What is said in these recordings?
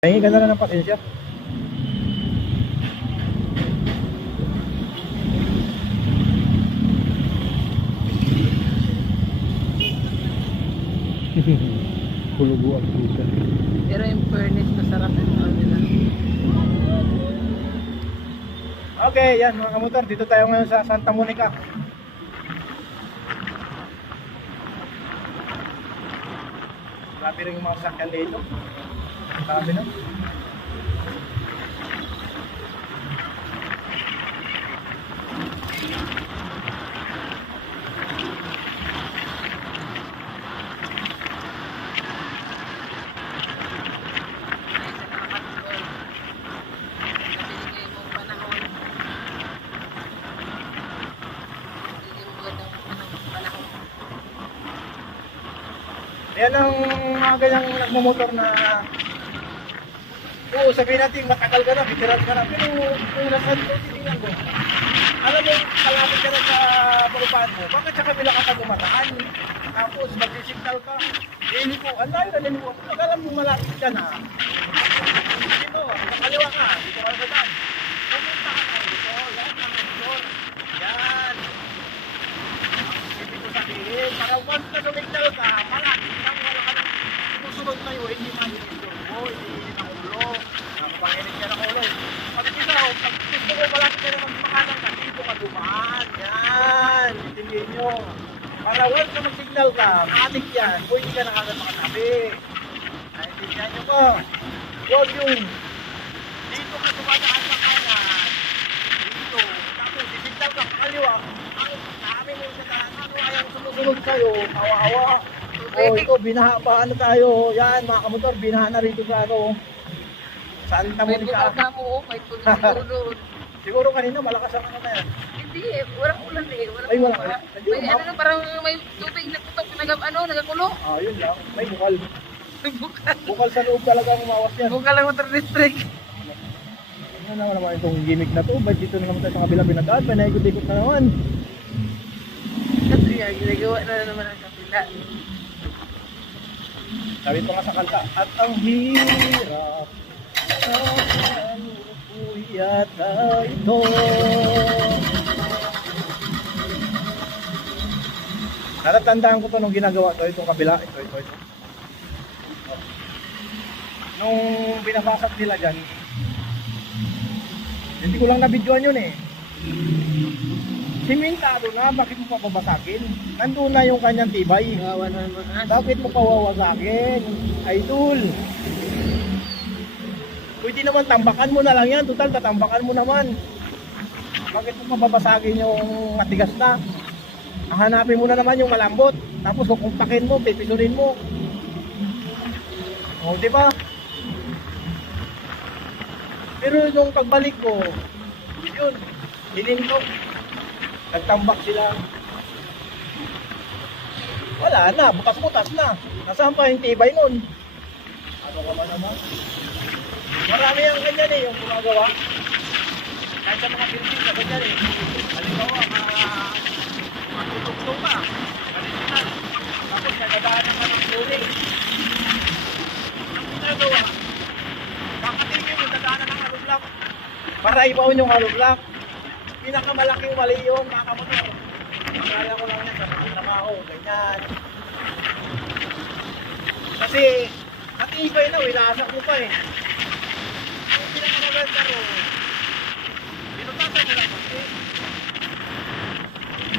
Hingi ka na lang ng pasensya. Pulubo ang puta. Pero yung furnace, masarap yung ano nila. Okay, yan mga kamotor. Dito tayo ngayon sa Santa Monica. Grabe rin yung mga sakyan dito. Grabe na. Nabinigay mo panahon. Bigyan mo ng panahon. Yan ang mga ganyang nagmamotor na oo, sabihin natin matagal ka na, veteran ka na, pero kung nasaan ko, tinignan mo. Alam mo, kalapit ka na sa balupaan mo, bakit sa kabila ka pa gumataan? Tapos mag-signal ka, hindi ko, ang layo na niliwa ko, pag alam mo malapit ka na, hindi mo, nakaliwa ka, dito ka na daan. Pumunta ka na dito, yan ang motor, yan. Hindi ko sabihin, para once na sumignal ka, malapit ka, wala ka na, susunod tayo, hindi ma-i-endure mo, hindi nakulo, nakupanginig ka ng ulo. Pag isa, pag gusto mo malapit ka naman makanan ka, dito ka dumaan, yan, intindihin nyo. Para once na mag-signal ka, matik yan, pwede ka na kagad makatabi. Naintindihan nyo ko. Huwag yung, dito ka dumadaan sa kanan, dito, tapos isignal ka, kaliwa, ang dami mo sa kanan, ano kayang sumusunod sa'yo, awa-awa. Oh, ito, binaha pa, ano tayo, yan, mga kamotor, binaha na rito sa ano, sa Santa May Monica. bukas na mo, may tuloy doon. Siguro kanina, malakas ang ano na yan. Hindi eh, walang ulan eh. Ay, wala. ulan. Hindi, May ano na, parang may tubig na putok, nagakulo. Ah, yun lang, may bukal. Bukal. Bukal sa loob talaga ang umawas yan. Bukal lang motor district. Ano naman itong gimmick na to, ba't dito na naman tayo sa kabila pinadaan, may naikot-ikot na naman. Kasi nga, ginagawa na naman ang kapila. Sabi pa nga sa kanta, at ang hirap ang yata ito. Natatandaan ko to nung ginagawa to, itong kabila, ito. Nung binabasag nila dyan, hindi ko lang nabidyoan yun eh. Simintado na, bakit mo pa babasagin? Nandun na yung kanyang tibay. Gawa na naman. Bakit mo pawawagagin? Idol. Pwede naman tambakan mo na lang yan. Total, tatambakan mo naman. Bakit mo mababasagin yung matigas na? Hanapin mo na naman yung malambot. Tapos kukumpakin mo, pipisunin mo. O, di ba? Pero yung pagbalik ko, yun, hinintok. Nagtambak sila. Wala na, butas-butas na. Nasaan pa yung tibay nun? Ano ka ba naman? Marami ang ganyan eh, yung gumagawa. Kahit sa mga building na ganyan eh. Halimbawa, matutugtog ka. Kalimutan. Tapos nagdadaanan ka ng building. Ang ginagawa, kakatingin yung dadaanan ng hollow block. Para ibaon yung hollow block. Pinakamalaking mali yun, mga kamotor. Akala ko lang yan sa trabaho, ganyan. Kasi, matibay na, ilasak mo pa eh. Pinakamaganda ro, binutatan mo lang kasi.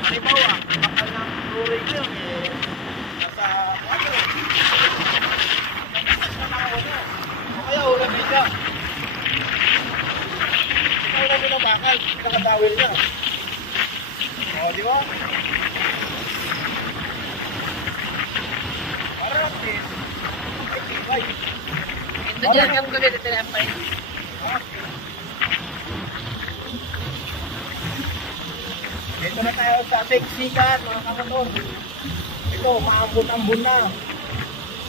Halimbawa, bakal ng fluoride yun eh, nasa 4. Nagkasas na nakawala. O kaya ulan na siya. Ulan mo ng bakal, pinakadawil niya. O, di ba? Parang din, ay tibay. Ito dyan, ang gabi na tinapay. Dito na tayo sa Siksikan, mga kamotor. Ito, maambon-ambon na.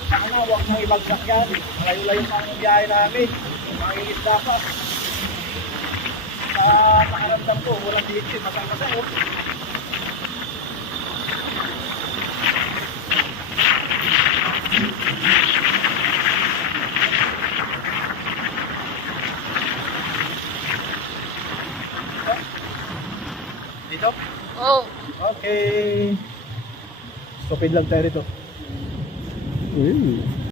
Sana, huwag nang ibagsak yan. Malayo-layo pa ang biyahe namin. Mangingisda pa. Sa nakaramdam ko, walang dito. Masang-masa, oh. Dito? Oh. Okay. Stupid lang tayo rito.